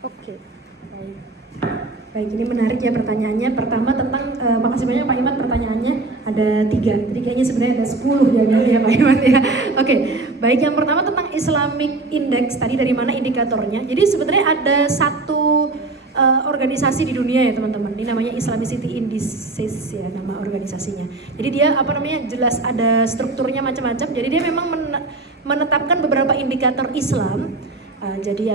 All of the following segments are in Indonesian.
Oke, baik. Baik, ini menarik ya pertanyaannya. Pertama tentang, makasih banyak Pak Iman, pertanyaannya ada 3. Jadi kayaknya sebenarnya ada 10 ya Pak Iman ya. Oke, baik, yang pertama tentang Islamic Index, tadi dari mana indikatornya. Jadi sebenarnya ada satu organisasi di dunia ya teman-teman. Ini namanya Islamicity Indices ya nama organisasinya. Jadi dia jelas ada strukturnya macam-macam. Jadi dia memang menetapkan beberapa indikator Islam. Jadi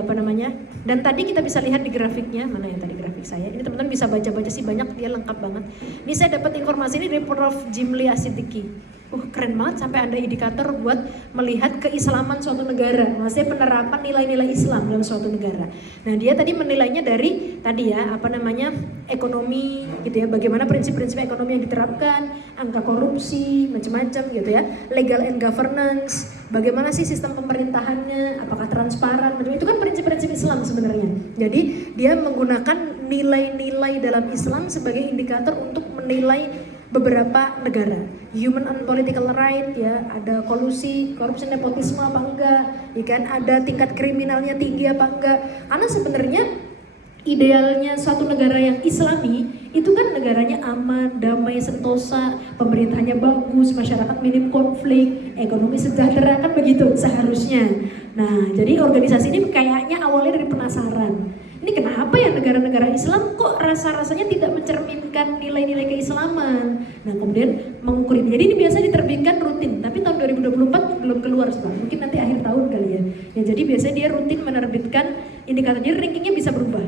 dan tadi kita bisa lihat di grafiknya, mana yang tadi grafik saya, ini teman-teman bisa baca-baca sih, banyak, dia lengkap banget. Ini saya dapat informasi ini dari Prof. Jimli Asidiki. Keren banget, sampai ada indikator buat melihat keislaman suatu negara, maksudnya penerapan nilai-nilai Islam dalam suatu negara. Nah dia tadi menilainya dari tadi ya ekonomi gitu ya, bagaimana prinsip-prinsip ekonomi yang diterapkan, angka korupsi macam-macam gitu ya, legal and governance, bagaimana sih sistem pemerintahannya, apakah transparan, itu kan prinsip-prinsip Islam sebenarnya. Jadi dia menggunakan nilai-nilai dalam Islam sebagai indikator untuk menilai beberapa negara, human and political right ya, ada korupsi, nepotisme apa enggak, ya kan, ada tingkat kriminalnya tinggi apa enggak. Karena sebenarnya idealnya suatu negara yang Islami itu kan negaranya aman, damai, sentosa, pemerintahannya bagus, masyarakat minim konflik, ekonomi sejahtera, kan begitu seharusnya. Nah, jadi organisasi ini kayaknya awalnya dari penasaran. Ini kenapa ya negara-negara Islam kok rasa-rasanya tidak mencerminkan nilai-nilai keislaman. Nah kemudian mengukur ini. Jadi ini biasa diterbitkan rutin, tapi tahun 2024 belum keluar sebenarnya. Mungkin nanti akhir tahun kali ya. Ya jadi biasanya dia rutin menerbitkan indikator. Jadi rankingnya bisa berubah.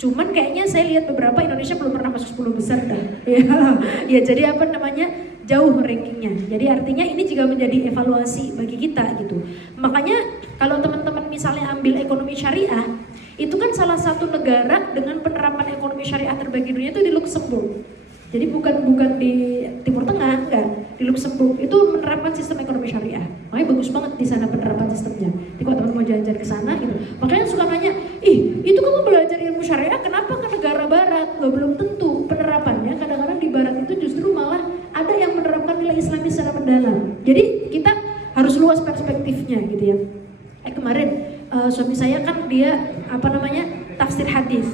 Cuman kayaknya saya lihat beberapa Indonesia belum pernah masuk 10 besar dah. Ya jadi jauh rankingnya. Jadi artinya ini juga menjadi evaluasi bagi kita gitu. Makanya kalau teman-teman misalnya ambil ekonomi syariah, itu kan salah satu negara dengan penerapan ekonomi syariah terbaik di dunia itu di Luxembourg. Jadi bukan di Timur Tengah, enggak, di Luxembourg itu menerapkan sistem ekonomi syariah. Makanya bagus banget di sana penerapan sistemnya. Jadi kalau teman mau jalan-jalan ke sana gitu, makanya suka nanya, itu kamu belajar ilmu syariah kenapa ke negara barat? Loh, belum tentu penerapannya. Kadang-kadang di barat itu justru malah ada yang menerapkan nilai Islami secara mendalam. Jadi kita harus luas perspektifnya gitu ya. Kemarin suami saya kan dia tafsir hadis,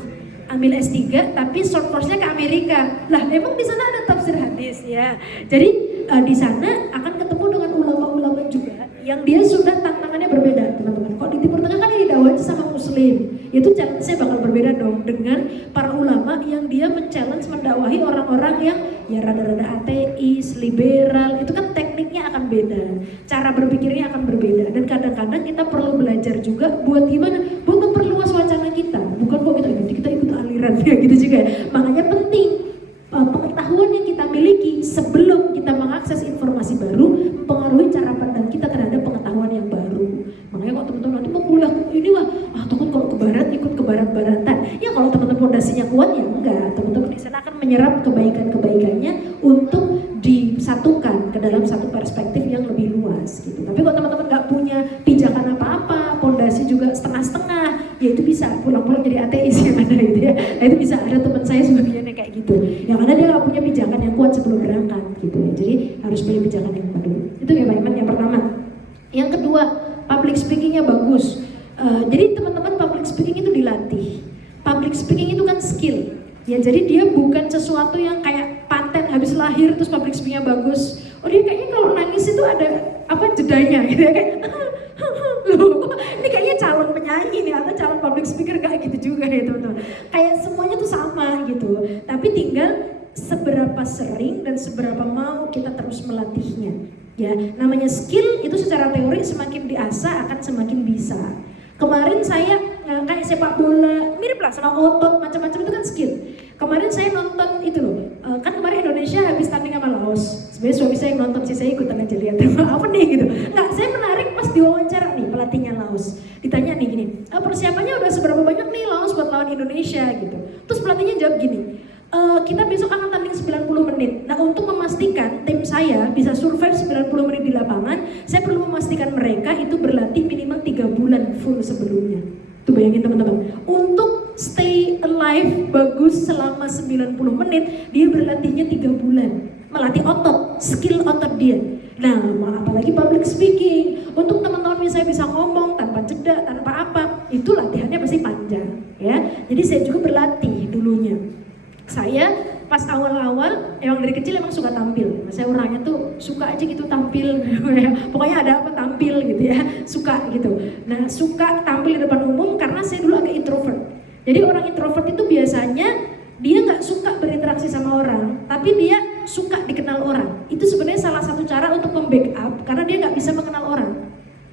ambil S3 tapi short course-nya ke Amerika. Lah emang di sana ada tafsir hadis ya. Jadi di sana akan ketemu dengan ulama-ulama juga yang dia sudah tantangannya berbeda teman-teman. Kalau di Timur Tengah kan ini dakwah sama Muslim, itu challenge-nya bakal berbeda dong dengan para ulama yang dia men-challenge mendakwahi orang-orang yang ya rada-rada ateis, liberal. Itu kan tekniknya akan beda, cara berpikirnya akan berbeda, dan kadang-kadang kita perlu belajar juga buat gimana, buat memperluas wacana kita, bukan kok kita ikut aliran ya gitu juga ya. Makanya penting pengetahuan yang kita miliki sebelum kita mengakses informasi baru mempengaruhi cara pandang kita terhadap pengetahuan yang baru. Makanya kalau teman-teman nanti mau kuliah ini takut kalau ke barat ikut ke barat-baratan. Ya kalau teman-teman fondasinya kuat ya enggak, teman-teman di sana akan menyerap kebaikan-kebaikannya untuk disatukan ke dalam satu perspektif yang lebih luas gitu. Tapi kalau teman-teman nggak punya pijakan apa-apa, fondasi juga setengah-setengah, ya itu bisa pulang-pulang jadi ateis yang ada gitu ya. Nah itu bisa, ada teman saya sebagian yang kayak gitu. Yang mana dia nggak punya pijakan yang kuat sebelum berangkat gitu ya. Jadi harus punya pijakan yang kuat dulu. Itu ya Pak Iman yang pertama. Yang kedua, public speakingnya bagus. Jadi teman-teman public speaking itu dilatih. Public speaking itu kan skill. Ya jadi dia bukan sesuatu yang kayak paten habis lahir terus public speakingnya bagus. Oh dia kayaknya kalau nangis itu ada jedanya gitu ya, kayak ini kayaknya calon penyanyi nih atau calon public speaker, kayak gitu juga ya teman-teman. Kayak semuanya tuh sama gitu. Tapi tinggal seberapa sering dan seberapa mau kita terus melatihnya. Ya, namanya skill itu secara teori semakin diasah akan semakin bisa. Kemarin saya kayak sepak bola, mirip lah sama otot, macam-macam itu kan skill. Kemarin saya nonton itu loh, kan kemarin Indonesia habis tanding sama Laos. Sebenarnya suami saya yang nonton sih, saya ikutan aja lihat apa nih gitu. Nah, saya menarik pas diwawancara nih pelatihnya Laos. Ditanya nih gini, persiapannya udah seberapa banyak nih Laos buat lawan Indonesia gitu. Terus pelatihnya jawab gini, kita besok akan tanding 90 menit. Nah untuk memastikan tim saya bisa survive 90 menit di lapangan, saya perlu memastikan mereka itu berlatih minimal 3 bulan full sebelumnya. Tuh bayangin teman-teman, untuk stay alive bagus selama 90 menit, dia berlatihnya 3 bulan. Melatih otot, skill otot dia. Nah apalagi public speaking, untuk teman-teman misalnya bisa ngomong tanpa jeda, tanpa apa, itu latihannya pasti panjang ya. ya. Jadi saya juga berlatih dulunya. Saya pas awal-awal emang dari kecil emang suka tampil. Saya orangnya tuh suka aja gitu tampil. Pokoknya ada apa tampil gitu ya, suka gitu. Nah suka tampil di depan umum karena saya dulu agak introvert. Jadi orang introvert itu biasanya dia nggak suka berinteraksi sama orang, tapi dia suka dikenal orang. Itu sebenarnya salah satu cara untuk membackup karena dia nggak bisa mengenal orang.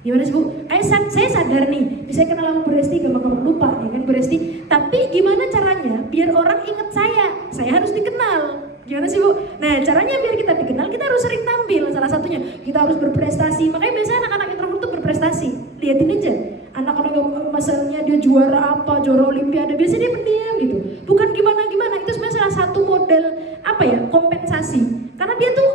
Gimana sih Bu? Saya sadar nih, bisa kenal sama Bu Resti gampang lupa ya kan Bu Resti. Tapi gimana caranya biar orang inget saya harus dikenal. Gimana sih Bu? Nah caranya biar kita dikenal, kita harus sering tampil. Salah satunya kita harus berprestasi. Makanya biasanya anak-anak introvert tuh berprestasi. Lihatin aja, anak-anak yang misalnya dia juara apa, juara olimpiade, biasanya dia pendiam gitu. Bukan gimana-gimana, itu sebenarnya salah satu model apa ya, kompensasi. Karena dia tuh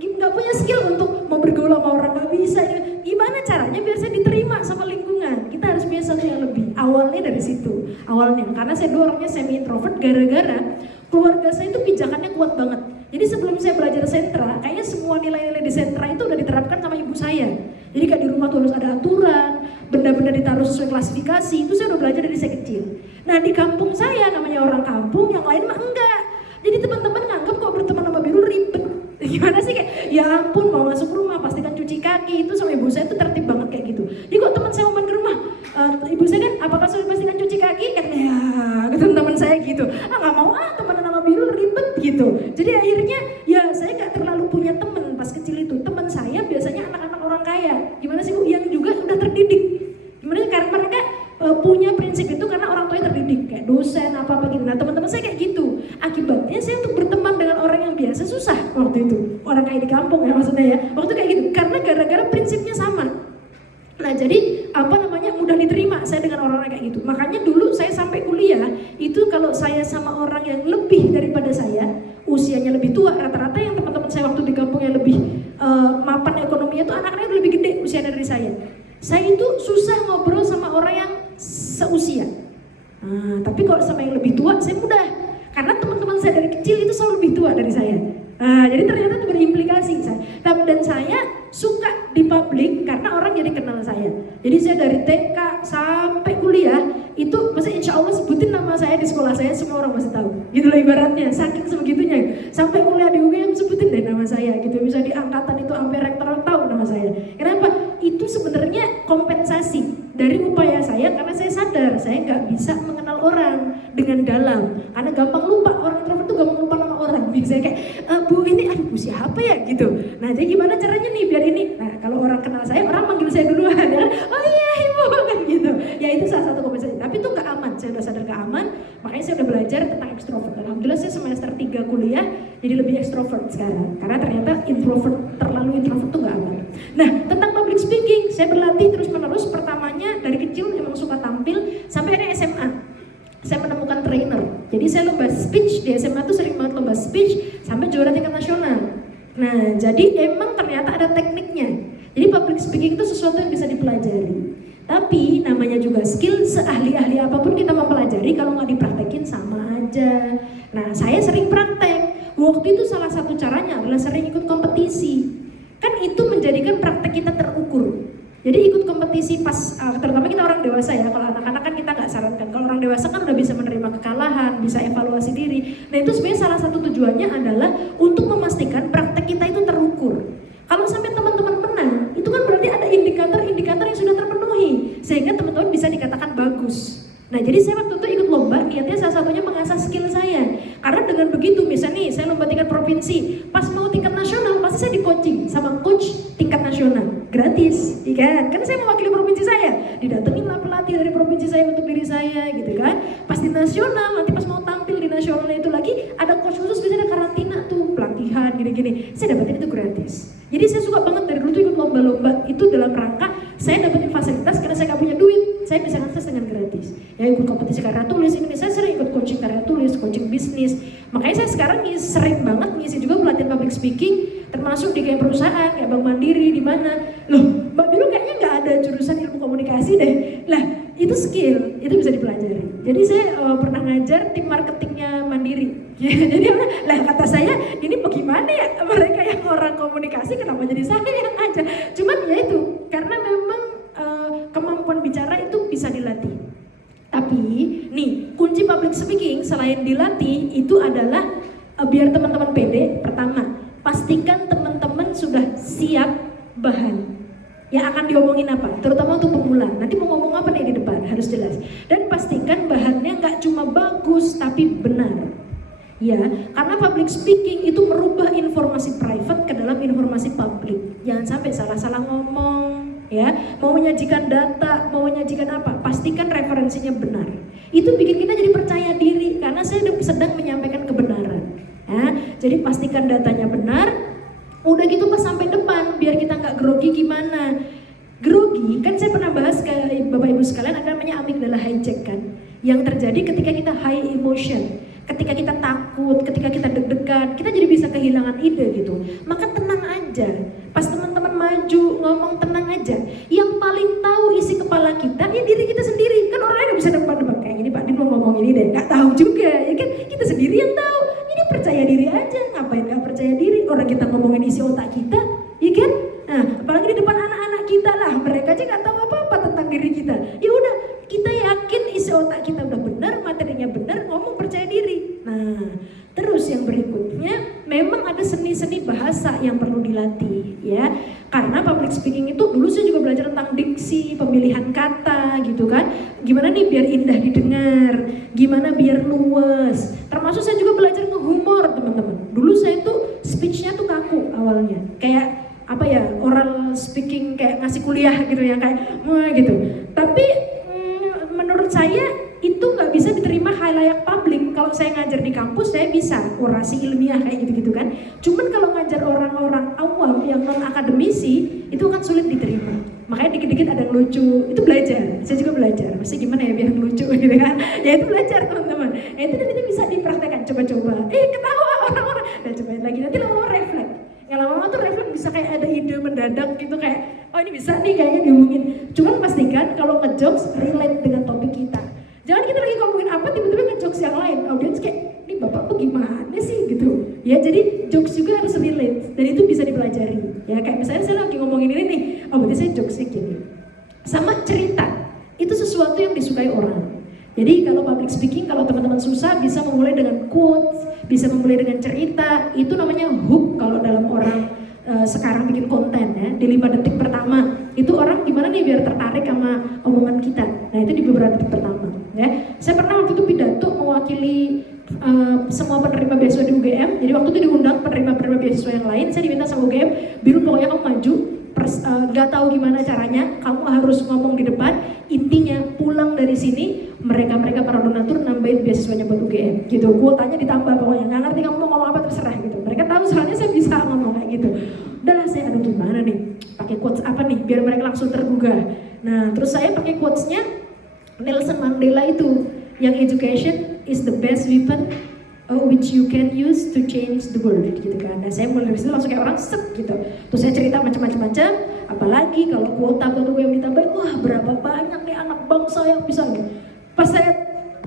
nggak punya skill untuk mau bergaul sama orang, nggak bisa. Gimana caranya biar saya diterima sama lingkungan? Kita harus punya sesuatu yang lebih. Awalnya dari situ. Awalnya karena saya dulu orangnya semi introvert, gara-gara keluarga saya itu pijakannya kuat banget. Jadi sebelum saya belajar sentra, kayaknya semua nilai-nilai di sentra itu udah diterapkan sama ibu saya. Jadi kayak di rumah tuh harus ada aturan, benda-benda ditaruh sesuai klasifikasi. Itu saya udah belajar dari saya kecil. Nah di kampung saya, namanya orang kampung, yang lain mah enggak. Jadi teman-teman nganggap kok berteman sama biru ribet. Gimana sih, kayak ya ampun mau masuk rumah pastikan cuci kaki. Itu sama ibu saya tuh tertib banget kayak gitu. Jadi kok teman saya mau main ke rumah, ibu saya kan apakah sudah pastikan cuci kaki? Kan ya gitu teman saya gitu. Nggak mau teman sama biru ribet gitu. Jadi akhirnya ya saya nggak terlalu punya teman pas kecil itu. Teman saya biasanya anak-anak orang kaya. Gimana sih Bu? Yang juga udah terdidik. Gimana? Karena mereka punya prinsip itu karena orang tuanya terdidik, kayak dosen apa gitu. Nah teman-teman saya kayak gitu. Akibatnya saya untuk berteman dengan orang yang biasa susah waktu itu. Orang kayak di kampung ya maksudnya ya. Waktu kayak gitu karena gara-gara prinsipnya sama. Nah jadi mudah diterima saya dengan orang-orang kayak gitu. Makanya dulu saya sampai kuliah itu kalau saya sama orang yang lebih daripada saya, usianya lebih tua, rata-rata yang teman-teman saya waktu di kampung yang lebih mapan ekonominya itu anak-anaknya lebih gede usianya dari saya. Saya itu susah ngobrol sama orang yang seusia. Tapi kalau sama yang lebih tua saya mudah. Karena teman-teman saya dari kecil itu selalu lebih tua dari saya. Jadi ternyata itu berimplikasi saya. Dan saya suka di publik karena orang jadi kenal saya. Jadi saya dari TK sampai kuliah itu maksudnya insya Allah sebutin nama saya di sekolah saya semua orang masih tahu. Gitu loh ibaratnya, saking sebegitunya. Sampai kuliah di UGM sebutin deh nama saya gitu. Bisa di angkatan itu sampai rektor tahu nama saya. Kenapa? Itu sebenarnya kompensasi dari upaya saya karena saya sadar saya nggak bisa mengenal orang dengan dalam karena gampang lupa. Orang introvert tuh gampang lupa nama orang. Biasanya kayak Bu ini Bu siapa ya gitu. Nah jadi gimana caranya nih biar ini, nah kalau orang kenal saya orang manggil saya duluan ya. Oh iya Ibu kan gitu. Ya itu salah satu kompensasi. Tapi itu nggak aman. Saya udah sadar nggak aman. Makanya saya udah belajar tentang ekstrovert. Alhamdulillah saya semester 3 kuliah jadi lebih ekstrovert sekarang. Karena ternyata terlalu introvert tuh nggak aman. Nah tentang public speaking saya berlatih terus menerus. Pertamanya dari kecil emang suka tampil sampai akhirnya SMA. Saya menemukan trainer. Jadi saya lomba speech di SMA tuh sering banget lomba speech sampai juara tingkat nasional. Nah, jadi emang ternyata ada tekniknya. Jadi public speaking itu sesuatu yang bisa dipelajari. Tapi namanya juga skill, seahli-ahli apapun kita mempelajari kalau nggak dipraktekin sama aja. Nah, saya sering praktek. Waktu itu salah satu caranya adalah sering ikut kompetisi. Kan itu menjadikan praktek kita terukur. Jadi ikut kompetisi pas, terutama kita orang dewasa ya, kalau anak-anak kan kita nggak sarankan. Kalau orang dewasa kan udah bisa menerima kekalahan, bisa evaluasi diri. Nah itu sebenarnya salah satu tujuannya adalah untuk memastikan praktek kita itu terukur. Kalau sampai teman-teman menang, itu kan berarti ada indikator-indikator yang sudah terpenuhi. Sehingga teman-teman bisa dikatakan bagus. Nah jadi saya waktu itu ikut lomba, niatnya salah satunya mengasah skill saya. Karena dengan begitu, misalnya nih saya lomba tingkat provinsi, pas mau tingkat nasional pasti saya di coaching sama coach tingkat nasional, gratis, iya kan? Karena saya mewakili provinsi saya, didatengin lah pelatih dari provinsi saya untuk diri saya, gitu kan? Pas di nasional, nanti pas mau tampil di nasional itu lagi, ada coach khusus, bisa ada karantina tuh, pelatihan, gini-gini. Saya dapetin itu gratis. Jadi saya suka banget dari dulu tuh ikut lomba-lomba itu dalam rangka saya dapetin fasilitas karena saya gak punya duit, saya bisa akses dengan gratis. Ya ikut kompetisi karya tulis ini, saya sering ikut coaching karya tulis, coaching bisnis. Makanya saya sekarang sering banget ngisi juga pelatihan public speaking, termasuk di kayak perusahaan, kayak Bank Mandiri, di mana. Loh, Mbak Biru kayaknya nggak ada jurusan ilmu komunikasi deh. Lah, itu skill, itu bisa dipelajari. Jadi saya pernah ngajar tim marketingnya Mandiri. Jadi lah kata saya, ini bagaimana ya mereka yang orang komunikasi kenapa jadi saya yang ngajar? Cuman ya itu, karena memang kemampuan bicara itu bisa dilatih. Tapi nih public speaking selain dilatih itu adalah biar teman-teman pede. Pertama, pastikan teman-teman sudah siap bahan yang akan diomongin apa, terutama untuk pemula. Nanti mau ngomong apa nih di depan, harus jelas. Dan pastikan bahannya nggak cuma bagus tapi benar. Ya, karena public speaking itu merubah informasi private ke dalam informasi publik. Jangan sampai salah-salah ngomong, ya. Mau menyajikan data, mau menyajikan apa, pastikan referensinya benar. Itu bikin kita jadi percaya diri karena saya sedang menyampaikan kebenaran. Ya, jadi pastikan datanya benar. Udah gitu pas sampai depan, biar kita nggak grogi gimana. Grogi, kan saya pernah bahas ke Bapak Ibu sekalian, ada namanya amygdala hijack kan. Yang terjadi ketika kita high emotion. Ketika kita takut, ketika kita deg-degan, kita jadi bisa kehilangan ide gitu. Maka tenang aja. Pas teman-teman maju, ngomong tenang aja. Yang paling tahu isi kepala kita, ya diri kita sendiri. Kan orangnya gak bisa depan-depan kayak gini, Pak Din mau ngomong ini deh. Gak tahu juga, ya kan? Kita sendiri yang tahu. Ini percaya diri aja, ngapain gak percaya diri? Orang kita ngomongin isi otak kita, ya kan? Nah, apalagi di depan anak-anak kita lah. Mereka aja gak tahu apa-apa tentang diri kita. Ya udah, kita yakin isi otak kita udah benar, materinya benar, ngomong percaya diri. Nah, terus yang berikutnya, memang ada seni-seni bahasa yang perlu dilatih, ya. Karena public speaking itu dulu saya juga belajar tentang diksi, pemilihan kata, gitu kan. Gimana nih biar indah didengar, gimana biar luwes. Termasuk saya juga belajar ngehumor, teman-teman. Dulu saya tuh speech-nya tuh kaku awalnya, kayak apa ya, oral speaking kayak ngasih kuliah gitu ya, kayak gitu. Tapi menurut saya itu nggak bisa diterima khalayak publik. Kalau saya ngajar di kampus saya bisa orasi ilmiah kayak gitu-gitu kan. Cuman kalau ngajar orang-orang awam yang non akademisi itu kan sulit diterima. Makanya dikit-dikit ada yang lucu, itu belajar. Saya juga belajar. Maksudnya gimana ya biar lucu gitu kan? Ya itu belajar teman-teman. Ya itu nanti bisa dipraktekkan, coba-coba. Ketawa orang-orang. Dan cobain lagi nanti lama-lama refleks. Yang lama-lama tuh refleks bisa kayak ada ide mendadak gitu kayak, oh ini bisa nih kayaknya dihubungin. Cuman pastikan kalau ngejokes relate dengan topik kita. Jangan kita lagi ngomongin apa tiba-tiba ngejokes yang lain. Audiens kayak, ini bapak tuh gimana sih gitu. Ya jadi jokes juga harus relate dan itu bisa dipelajari. Ya kayak misalnya saya lagi ngomongin ini nih, oh berarti saya jokesnya gini. Sama cerita, itu sesuatu yang disukai orang. Jadi kalau public speaking, kalau teman-teman susah bisa memulai dengan quotes, bisa memulai dengan cerita, itu namanya hook kalau dalam orang sekarang bikin konten ya. Di 5 detik pertama, itu orang gimana nih biar tertarik sama omongan kita. Nah itu di beberapa detik pertama ya. Saya pernah waktu itu pidato mewakili semua penerima beasiswa di UGM. Jadi waktu itu diundang penerima beasiswa yang lain, saya diminta sama UGM, Biru pokoknya kamu maju, gak tahu gimana caranya, kamu harus ngomong di depan, intinya pulang dari sini mereka para donatur nambahin beasiswanya buat UGM gitu, kuotanya ditambah pokoknya, nggak ngerti kamu mau ngomong apa terserah gitu. Mereka tahu soalnya saya bisa ngomong kayak gitu. Udahlah saya aduh gimana nih, pakai quotes apa nih biar mereka langsung tergugah. Nah terus saya pakai quotesnya Nelson Mandela itu, yang education is the best weapon which you can use to change the world gitu kan. Nah saya mulai dari situ langsung kayak orang set gitu. Terus saya cerita macam-macam, apalagi kalau kuota buat UGM ditambahin, wah berapa banyak nih anak bangsa yang bisa gitu. Pas saya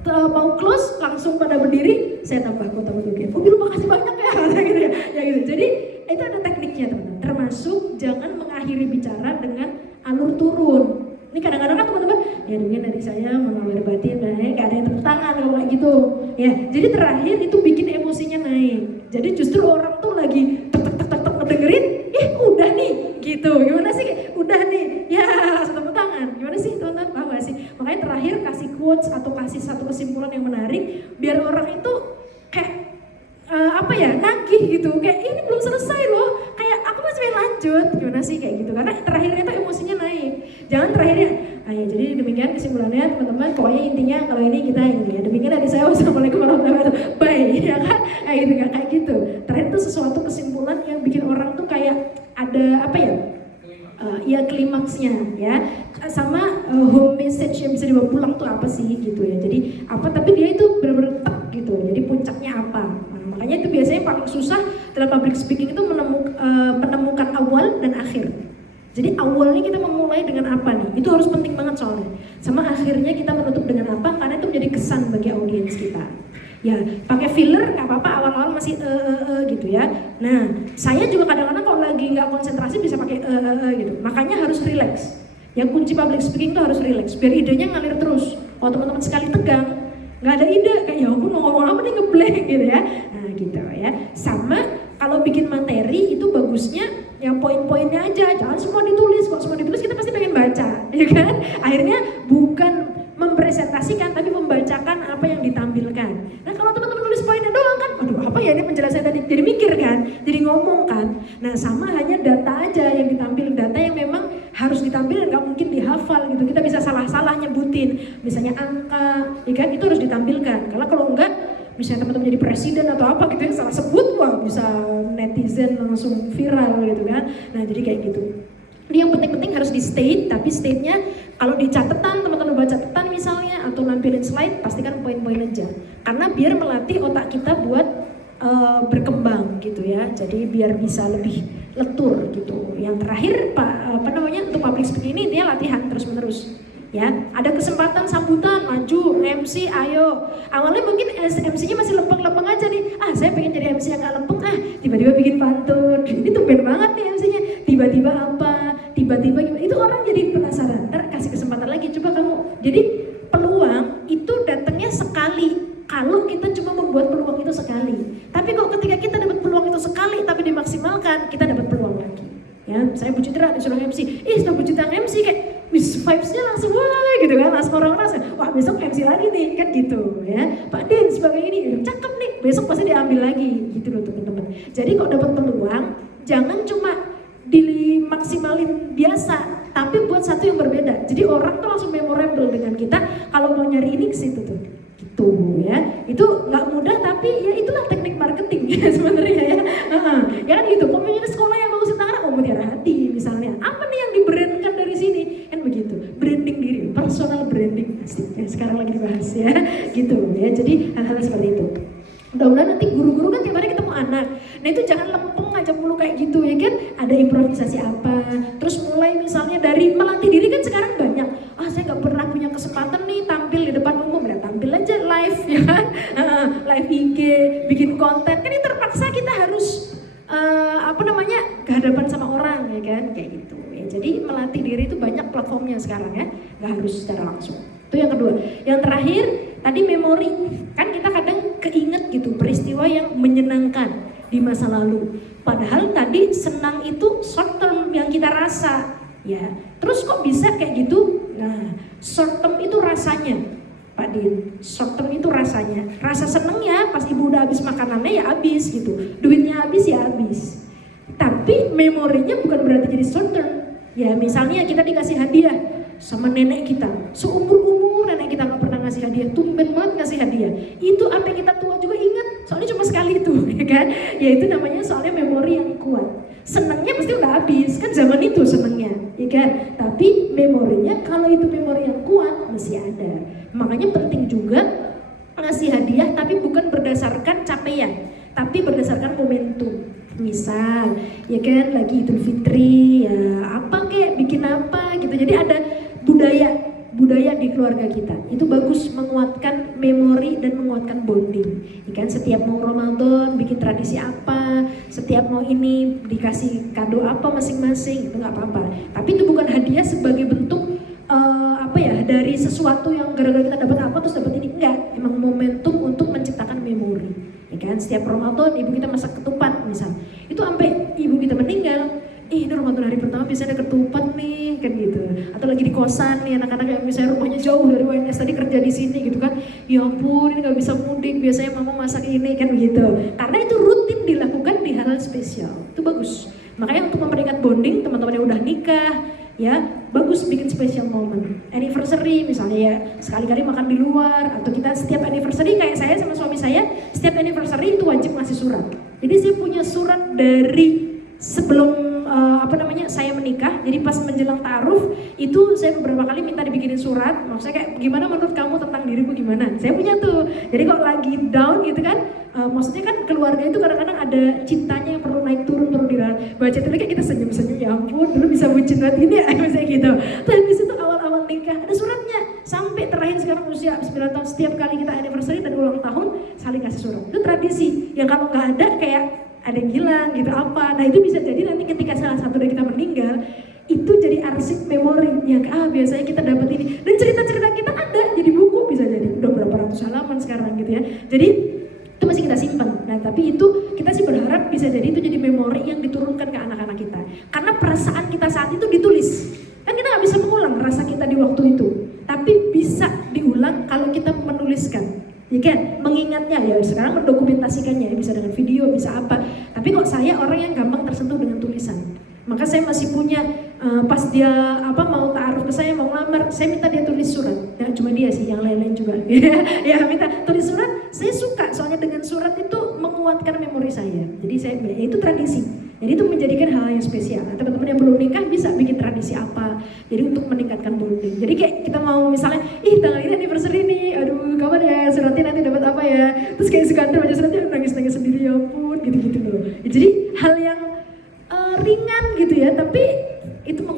mau close langsung pada berdiri, saya tambah kuota buat UGM. Oh Biru makasih banyak ya, gitu ya. Ya gitu. Jadi itu ada tekniknya teman-teman. Termasuk jangan mengakhiri bicara dengan alur turun. Ini kadang-kadang kan teman-teman, ya mungkin dari saya menawar batin, gak ada yang tepuk tangan kalau kayak gitu. Ya, jadi terakhir itu bikin emosinya naik. Jadi justru orang tuh lagi tek ngedengerin, udah nih, gitu. Gimana sih? Udah nih, ya langsung tepuk tangan. Gimana sih teman-teman? Paham gak sih? Makanya terakhir kasih quotes atau kasih satu kesimpulan yang menarik, biar orang itu kayak nagih gitu. Kayak ini belum selesai loh. Kayak aku masih pengen lanjut. Gimana sih kayak gitu? Karena terakhirnya tuh emosinya naik. Jangan terakhirnya, ya jadi demikian kesimpulannya teman-teman. Pokoknya intinya kalau ini kita ini ya. Demikian dari saya, wassalamualaikum warahmatullahi wabarakatuh. Bye, ya kan? Kayak gitu. Terakhir itu sesuatu kesimpulan yang bikin orang tuh kayak ada klimaksnya ya. Sama home message yang bisa dibawa pulang tuh apa sih gitu ya. Jadi apa, tapi dia itu benar-benar tek gitu. Jadi puncaknya apa? Makanya itu biasanya paling susah dalam public speaking itu menemukan awal dan akhir. Jadi awalnya kita memulai dengan apa nih? Itu harus penting banget soalnya. Sama akhirnya kita menutup dengan apa? Karena itu menjadi kesan bagi audiens kita. Ya, pakai filler nggak apa-apa, awal-awal masih gitu ya. Nah, saya juga kadang-kadang kalau lagi nggak konsentrasi bisa pakai gitu. Makanya harus relax. Yang kunci public speaking itu harus relax, biar idenya ngalir terus. Kalau teman-teman sekali tegang, nggak ada ide, kayak ya ampun mau ngomong apa nih, ngeblank gitu ya. Nah gitu ya. Sama kalau bikin materi itu bagusnya yang poin-poinnya aja, jangan semua ditulis. Kok semua ditulis kita pasti pengen baca, ya kan? Akhirnya bukan mempresentasikan tapi membacakan apa yang ditampilkan. Nah kalau teman-teman nulis poinnya doang kan, aduh apa ya ini penjelasan tadi, jadi mikir kan, jadi ngomong kan. Nah sama hanya data aja yang ditampilkan, data yang memang harus ditampilkan, nggak mungkin dihafal gitu. Kita bisa salah-salah nyebutin, misalnya angka, ya kan, itu harus ditampilkan. Karena kalau enggak, misalnya teman-teman jadi presiden atau apa gitu ya, salah sebut, wah bisa netizen langsung viral gitu kan. Nah jadi kayak gitu. Jadi yang penting-penting harus di state, tapi state-nya kalau di catatan, teman-teman baca catatan misalnya atau nampilin slide, pastikan poin-poin aja. Karena biar melatih otak kita buat berkembang gitu ya. Jadi biar bisa lebih letur gitu. Yang terakhir untuk public speaking ini dia latihan terus-menerus. Ya, ada kesempatan sambutan, maju, MC, ayo. Awalnya mungkin MC-nya masih lempeng-lempeng aja nih. Saya pengen jadi MC yang gak lempeng, tiba-tiba bikin pantun. Ini tumben banget nih MC-nya. Tiba-tiba apa, tiba-tiba gimana. Itu orang jadi penasaran. Ntar kasih kesempatan lagi, coba kamu. Jadi peluang itu datangnya sekali. Kalau kita cuma membuat peluang itu sekali. Tapi kok ketika kita dapat peluang itu sekali, tapi dimaksimalkan, kita dapat peluang lagi. Ya, saya Bu Citra disuruh MC. Setelah Bu Citra MC kayak vibes-nya langsung wah gitu kan, langsung orang rasa wah besok MC lagi nih kan gitu ya. Pak Din sebagai ini cakep nih, besok pasti diambil lagi gitu loh teman-teman. Jadi kalau dapat peluang jangan cuma dimaksimalin biasa, tapi buat satu yang berbeda. Jadi orang tuh langsung memorable dengan kita kalau mau nyari ini ke situ tuh. Gitu ya. Itu nggak mudah tapi ya itulah teknik marketing ya sebenarnya ya. Ya kan gitu. Komunitas sekolah yang bagus di Tangerang, Mutiara Hati misalnya. Apa nih yang di-brandkan dari sini? Kan begitu. Branding diri, personal branding pasti. Ya, sekarang lagi dibahas ya. Gitu ya. Jadi hal-hal seperti itu. Mudah-mudahan nanti guru-guru kan tiap hari ketemu anak. Nah itu jangan lempeng aja mulu kayak gitu ya kan. Ada improvisasi apa. Terus mulai misalnya dari melatih diri kan sekarang banyak. Saya gak pernah punya kesempatan nih tampil di depan umum. Ya tampil aja live ya kan. Live IG, bikin konten. Kan ini terpaksa kita harus kehadapan sama orang ya kan. Kayak gitu ya. Jadi melatih diri itu banyak platformnya sekarang ya. Gak harus secara langsung. Itu yang kedua. Yang terakhir tadi memori. Kan kita kadang keinget gitu peristiwa yang menyenangkan di masa lalu. Padahal tadi senang itu short term yang kita rasa ya. Terus kok bisa kayak gitu? Nah, short term itu rasanya Pak Din, short term itu rasanya. Rasa senengnya pas ibu udah habis makanannya ya habis gitu. Duitnya habis ya habis. Tapi memorinya bukan berarti jadi short term. Ya misalnya kita dikasih hadiah sama nenek kita, seumur-umur nenek kita gak pernah ngasih hadiah, tumben banget ngasih hadiah. Itu sampai kita tua juga ingat, soalnya cuma sekali itu, ya kan? Ya itu namanya soalnya memori yang kuat. Senangnya pasti udah habis, kan zaman itu senangnya, ya kan? Tapi memorinya, kalau itu memori yang kuat, masih ada. Makanya penting juga ngasih hadiah, tapi bukan berdasarkan capaian, tapi berdasarkan momentum. Misal, ya kan lagi Idul Fitri, ya apa kayak bikin apa gitu. Jadi ada budaya di keluarga kita. Itu bagus menguatkan memori dan menguatkan bonding. Ya kan setiap mau Ramadan bikin tradisi apa, setiap mau ini dikasih kado apa masing-masing, itu nggak apa-apa. Tapi itu bukan hadiah sebagai bentuk dari sesuatu yang gara-gara kita dapat apa terus dapat ini, enggak. Emang momentum untuk menciptakan memori. Ya kan setiap Ramadan ibu kita masak ketupat misal, itu sampai ibu kita meninggal, ini Ramadan hari pertama biasanya ada ketupat nih kan gitu. Atau lagi di kosan nih anak-anak yang misalnya rumahnya jauh dari UNS tadi kerja di sini gitu kan, ya ampun ini nggak bisa mudik, biasanya mama masak ini kan gitu. Karena itu rutin dilakukan di hal-hal spesial, itu bagus. Makanya untuk memperingat bonding teman-teman yang udah nikah ya bagus bikin special moment. Anniversary misalnya ya sekali-kali makan di luar, atau kita setiap anniversary kayak saya sama suami saya setiap anniversary itu wajib ngasih surat. Jadi saya punya surat dari sebelum saya menikah. Jadi pas menjelang ta'aruf itu saya beberapa kali minta dibikinin surat, maksudnya kayak gimana menurut kamu tentang diriku gimana. Saya punya tuh. Jadi kalau lagi down gitu kan, maksudnya kan keluarga itu kadang-kadang ada cintanya yang perlu naik turun dirawat. Baca itu kayak kita senyum-senyum, ya ampun dulu bisa bucin banget ini ya misalnya gitu. Terus habis itu awal-awal nikah ada suratnya, sampai terakhir sekarang usia 9 tahun setiap kali kita anniversary dan ulang tahun saling kasih surat. Itu tradisi yang kalau nggak ada kayak ada yang hilang gitu apa. Nah itu bisa jadi nanti ketika salah satu dari kita meninggal itu jadi arsip memori yang biasanya kita dapat ini, dan cerita-cerita kita ada jadi buku bisa jadi udah berapa ratus 200 halaman sekarang gitu ya. Jadi itu masih kita simpan. Nah tapi itu kita sih berharap bisa jadi itu jadi memori yang diturunkan ke anak-anak kita. Karena perasaan kita saat itu ditulis. Kan kita nggak bisa mengulang rasa kita di waktu itu. Tapi bisa diulang kalau kita menuliskan. Ya kan, mengingatnya ya sekarang mendokumentasikannya ya, bisa dengan video, bisa apa. Tapi kok saya orang yang gampang tersentuh dengan tulisan. Maka saya masih punya pas dia mau taruh ke saya, mau ngelamar, saya minta dia tulis surat. Ya cuma dia sih, yang lain-lain juga. Ya minta tulis surat. Saya suka soalnya dengan surat itu menguatkan memori saya. Jadi saya itu tradisi. Jadi itu menjadikan hal yang spesial. Nah, teman-teman yang belum nikah bisa bikin tradisi apa. Jadi untuk meningkatkan bonding. Jadi kayak kita mau misalnya, tanggal ini anniversary nih, aduh kapan ya suratnya nanti dapat apa ya. Terus kayak suka baca suratnya nangis-nangis sendiri ya ampun, gitu-gitu loh. Ya, jadi hal yang ringan gitu ya, tapi itu